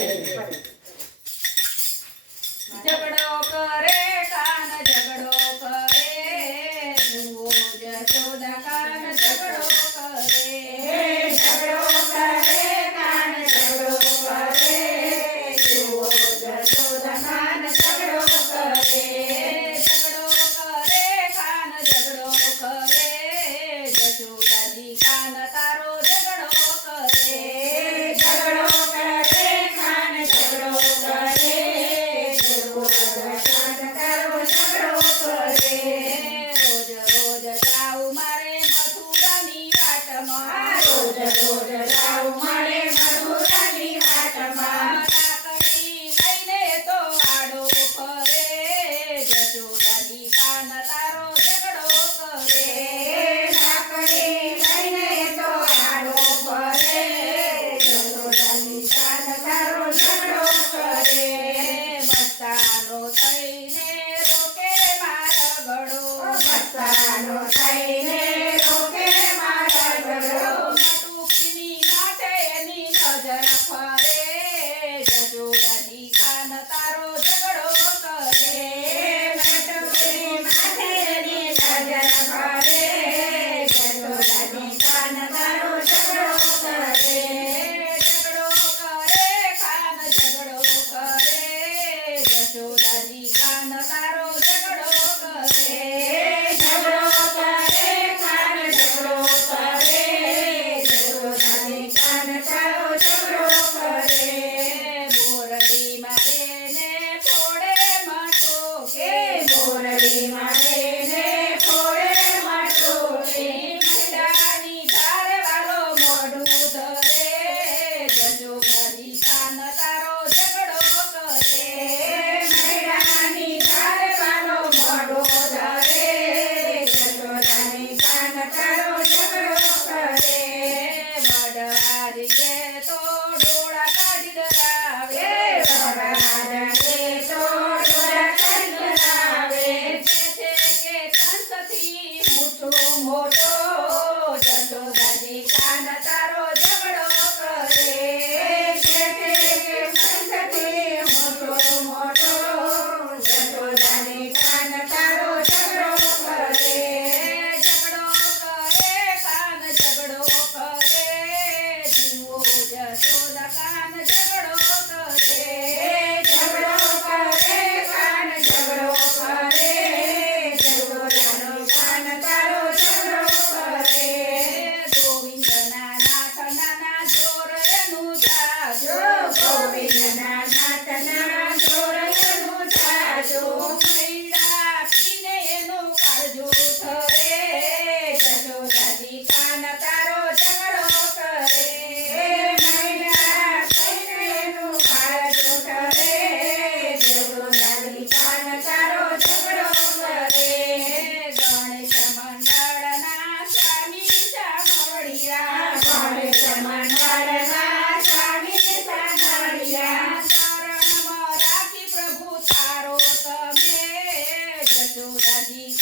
Amen. Dulu lagi.